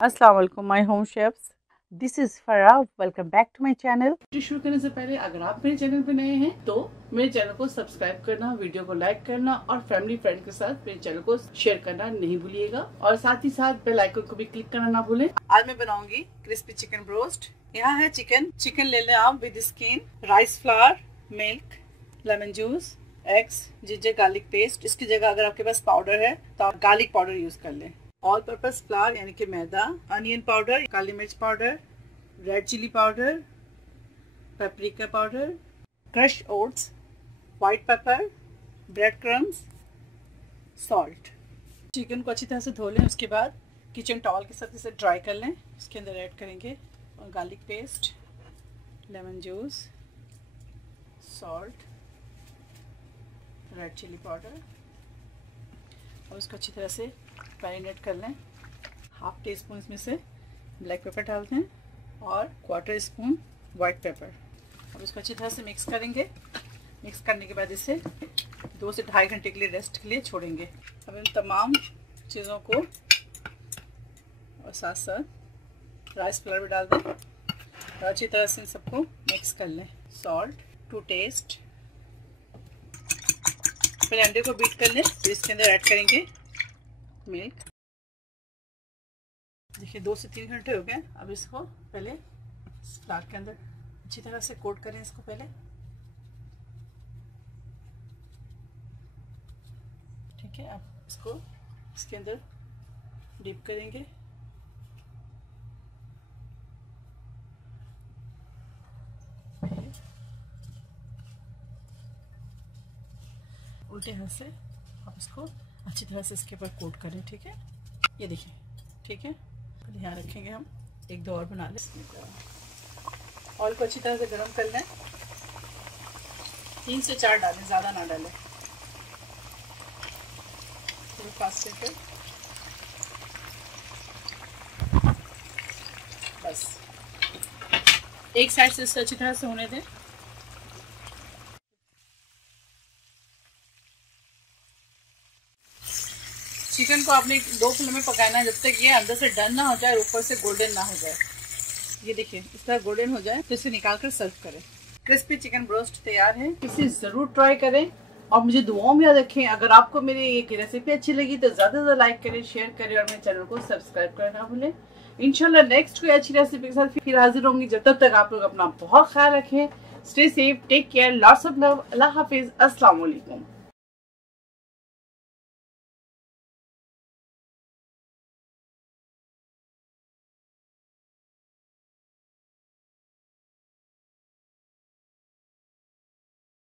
अस्सलाम वालेकुम my home chefs, this is Farah. Welcome back to my channel. शुरू करने से पहले अगर आप मेरे चैनल पे नए हैं तो मेरे चैनल को सब्सक्राइब करना, वीडियो को लाइक करना और फैमिली फ्रेंड के साथ मेरे चैनल को शेयर करना नहीं भूलिएगा और साथ ही साथ बेल आइकन को भी क्लिक करना ना भूलें। आज मैं बनाऊंगी क्रिस्पी चिकन ब्रोस्ट। यहाँ है चिकन ले लें आप with skin, rice flour, milk, lemon juice, eggs, ginger garlic paste. इसकी जगह अगर आपके पास पाउडर है तो आप गार्लिक पाउडर यूज कर लें। ऑल पर्पस फ्लावर यानी कि मैदा, अनियन पाउडर, काली मिर्च powder, red chilli powder, paprika powder, crush oats, white pepper, bread crumbs, salt. Chicken को अच्छी तरह से धो लें। उसके बाद किचन टॉवल के साथ इसे ड्राई कर लें। इसके अंदर ऐड करेंगे और garlic paste, lemon juice, salt, red chilli powder और उसको अच्छी तरह से मैरिनेट कर लें। हाफ टी स्पून इसमें से ब्लैक पेपर डालते हैं और क्वार्टर स्पून वाइट पेपर। अब इसको अच्छी तरह से मिक्स करेंगे। मिक्स करने के बाद इसे 2 से 2.5 घंटे के लिए रेस्ट के लिए छोड़ेंगे। अब इन तमाम चीज़ों को और साथ साथ राइस फ्लावर भी डाल दें और अच्छी तरह से इन सबको मिक्स कर लें। Salt to taste. फिर अंडे को बीट कर लें। फिर इसके अंदर ऐड करेंगे मिल्क। देखिए 2 से 3 घंटे हो गए। अब इसको पहले फ्लावर के अंदर अच्छी तरह से कोट करें इसको पहले। ठीक है, अब इसको इसके अंदर डिप करेंगे। उल्टे हाथ से आप इसको अच्छी तरह से इसके ऊपर कोट करें। ठीक है, ये देखिए। ठीक है, ध्यान रखेंगे हम 1-2 और बना लें। ऑयल को अच्छी तरह से गर्म कर लें। 3 से 4 डालें, ज़्यादा ना डालें। फास्ट करके बस एक साइड से इससे अच्छी तरह से होने दें। चिकन को आपने 2 फ्लेम में पकाना है जब तक ये अंदर से डन ना हो जाए और ऊपर से गोल्डन ना हो जाए। ये देखिए इस तरह गोल्डन हो जाए तो इसे निकाल कर सर्व करें। क्रिस्पी चिकन ब्रोस्ट तैयार है। इसे जरूर ट्राई करें और मुझे दुआओं में याद रखें। अगर आपको मेरी ये रेसिपी अच्छी लगी तो ज्यादा से ज्यादा लाइक करें, शेयर करें और मेरे चैनल को सब्सक्राइब करना ना भूलें। इंशाल्लाह नेक्स्ट कोई अच्छी रेसिपी के साथ फिर हाजिर होंगी। जब तक आप लोग अपना बहुत ख्याल रखें। Stay safe, take care, lots of love. अल्लाह हाफिज, अस्सलाम वालेकुम।